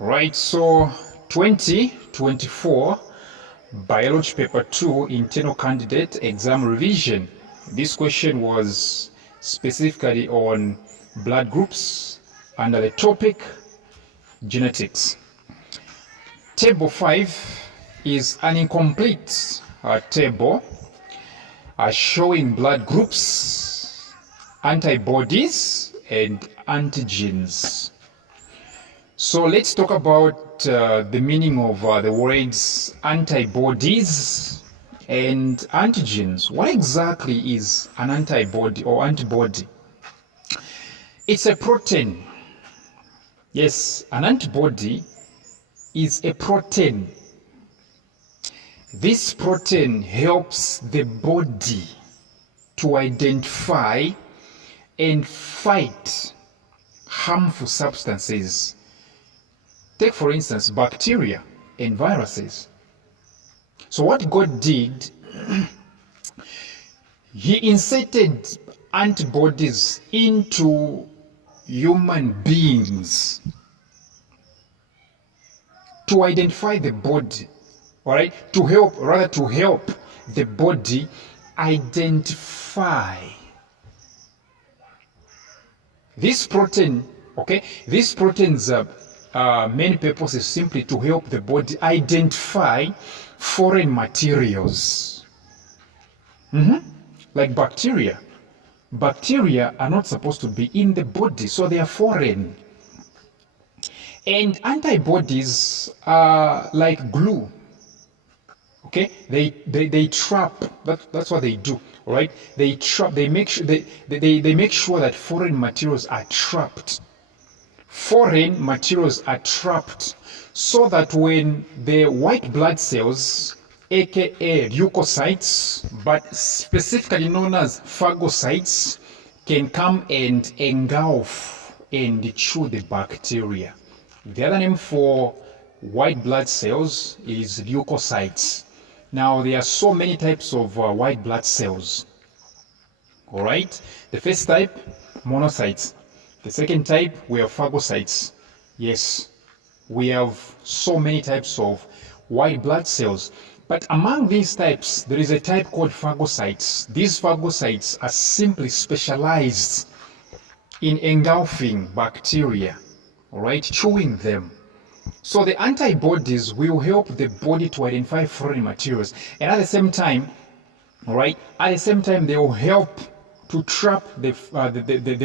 Right, so 2024 Biology Paper 2 Internal Candidate Exam Revision. This question was specifically on blood groups under the topic genetics. Table 5 is an incomplete table showing blood groups, antibodies, and antigens. So let's talk about the meaning of the words antibodies and antigens. What exactly is an antibody or antibody? It's a protein. Yes, an antibody is a protein. This protein helps the body to identify and fight harmful substances. Take, for instance, bacteria and viruses. So what God did, He inserted antibodies into human beings to identify the body, all right? To help the body identify this protein, okay? This protein's main purpose is simply to help the body identify foreign materials. Like bacteria. Bacteria are not supposed to be in the body, so they are foreign. And antibodies are like glue. Okay, they trap. That's what they do, right? They trap. They make sure they make sure that foreign materials are trapped. Foreign materials are trapped, so that when the white blood cells, aka leukocytes, but specifically known as phagocytes, can come and engulf and chew the bacteria. The other name for white blood cells is leukocytes. Now, there are so many types of white blood cells. All right? The first type, monocytes. The second type, we have phagocytes. Yes, we have so many types of white blood cells. But among these types, there is a type called phagocytes. These phagocytes are simply specialized in engulfing bacteria, all right, chewing them. So the antibodies will help the body to identify foreign materials. And at the same time, all right, at the same time, they will help to trap the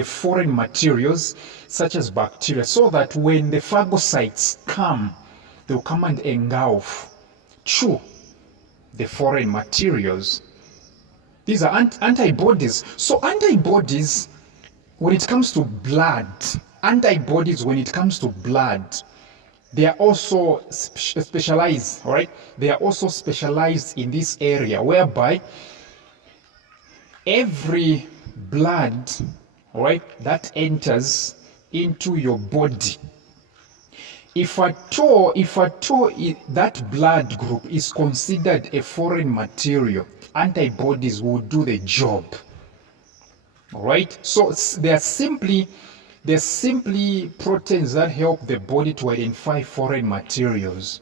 foreign materials, such as bacteria, so that when the phagocytes come, they'll come and engulf, chew the foreign materials. These are antibodies. So antibodies, when it comes to blood, they are also specialized, all right? They are also specialized in this area, whereby every blood, all right, that enters into your body, if at all that blood group is considered a foreign material, antibodies will do the job. All right, so they're simply proteins that help the body to identify foreign materials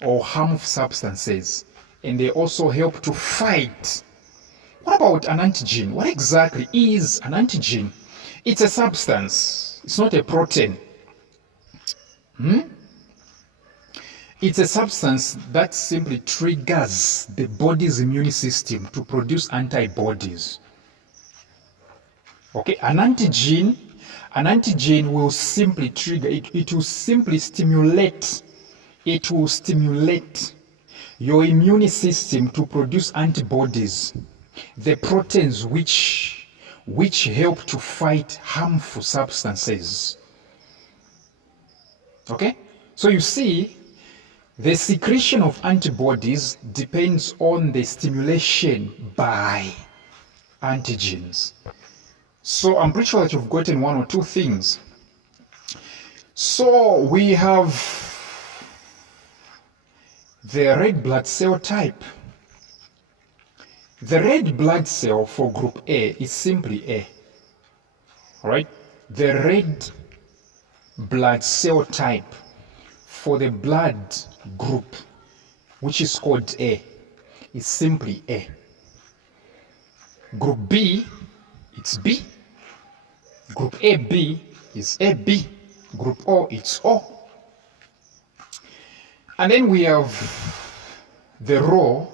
or harmful substances, and they also help to fight. What about an antigen? What exactly is an antigen? It's a substance. It's not a protein. It's a substance that simply triggers the body's immune system to produce antibodies. Okay, an antigen will simply trigger, it will simply stimulate your immune system to produce antibodies, the proteins which help to fight harmful substances. Okay, so you see, the secretion of antibodies depends on the stimulation by antigens. So I'm pretty sure that you've gotten one or two things. So we have the red blood cell type. The red blood cell for group A is simply A. All right? The red blood cell type for the blood group, which is called A, is simply A. Group B, it's B. Group AB is AB. Group O, it's O. And then we have the row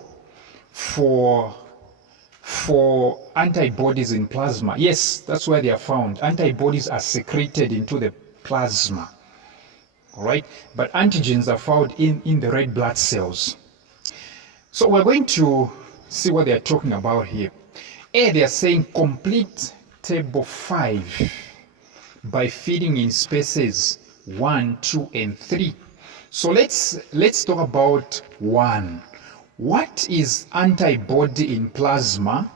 for antibodies in plasma. Yes, that's where they are found. Antibodies are secreted into the plasma. All right, but antigens are found in the red blood cells. So we're going to see what they're talking about here. A, they are saying complete table 5 by feeding in spaces 1, 2, and 3. So let's talk about 1. What is antibody in plasma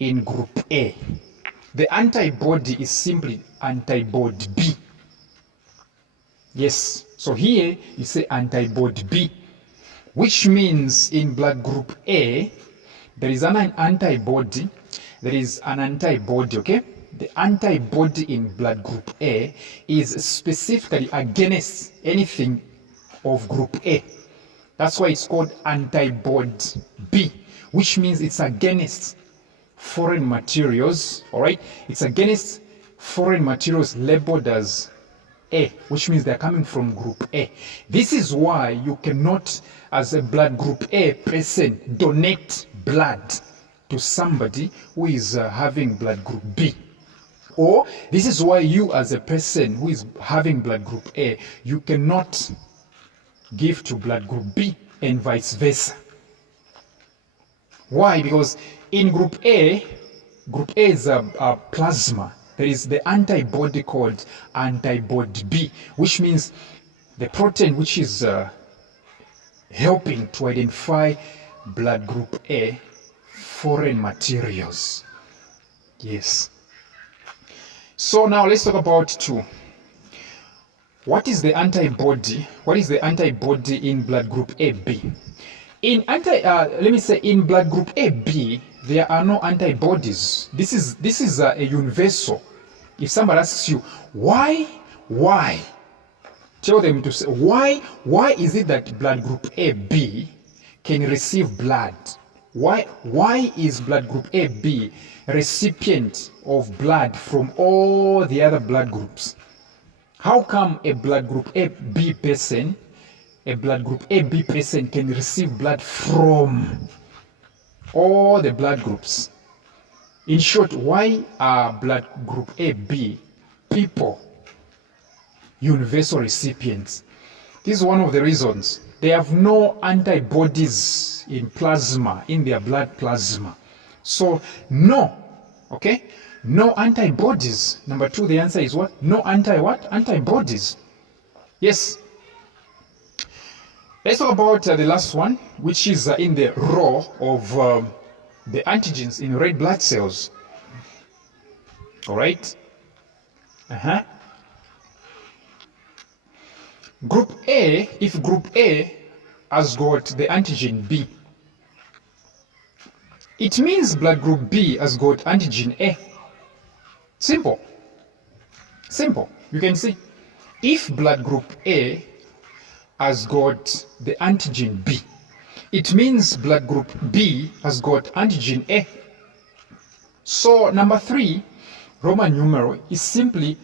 in group A? The antibody is simply antibody B. Yes, so here you say antibody B, which means in blood group A, there is an antibody, there is an antibody, okay? The antibody in blood group A is specifically against anything of group A. That's why it's called antibody B, which means it's against foreign materials, all right? It's against foreign materials labeled as A, which means they're coming from group A. This is why you cannot, as a blood group A person, donate blood to somebody who is having blood group B. Or this is why you, as a person who is having blood group A, you cannot give to blood group B and vice versa. Why? Because in group A is a plasma. There is the antibody called antibody B, which means the protein which is helping to identify blood group A foreign materials. Yes. So now let's talk about 2. What is the antibody? What is the antibody in blood group AB? In in blood group AB, there are no antibodies. This is a universal. If somebody asks you why, tell them to say why is it that blood group AB can receive blood? Why is blood group AB recipient of blood from all the other blood groups? How come a blood group AB person can receive blood from all the blood groups? In short, why are blood group AB people universal recipients? This is one of the reasons. They have no antibodies in plasma, in their blood plasma. So no, okay? No antibodies. Number 2, the answer is what? No antibodies. Yes. Let's talk about the last one, which is in the row of the antigens in red blood cells. All right. Group A, if group A has got the antigen B, it means blood group B has got antigen A. Simple. You can see, if blood group A has got the antigen B, it means blood group B has got antigen A. So number 3, Roman numeral, is simply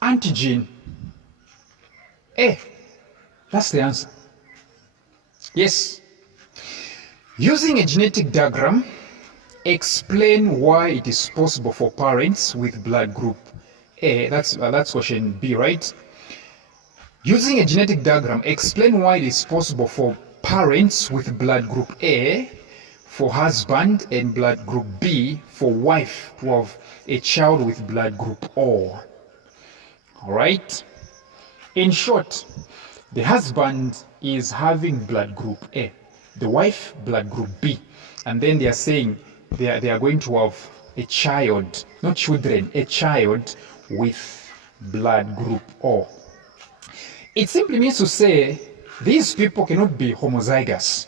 antigen A. That's the answer. Yes. Using a genetic diagram, explain why it is possible for parents with blood group A. That's question B, right? Using a genetic diagram, explain why it is possible for parents with blood group A, for husband, and blood group B, for wife, to have a child with blood group O. All right? In short, the husband is having blood group A, the wife blood group B, and then they are saying they are going to have a child, not children, a child with blood group O. It simply means to say these people cannot be homozygous.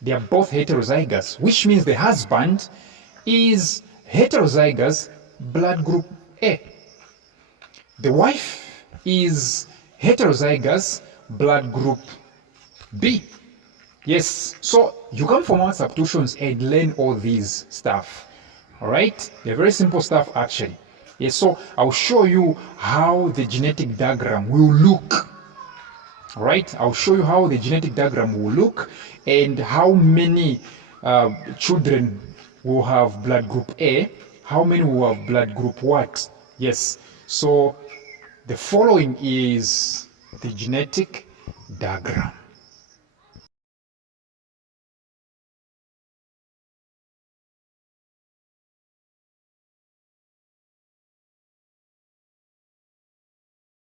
They are both heterozygous, which means the husband is heterozygous blood group A. The wife is heterozygous blood group B. Yes, so you come from our substitutions and learn all these stuff. All right, they're very simple stuff actually. Yes, so I'll show you how the genetic diagram will look. All right, I'll show you how the genetic diagram will look and how many children will have blood group A, how many will have blood group what. Yes, so the following is the genetic diagram.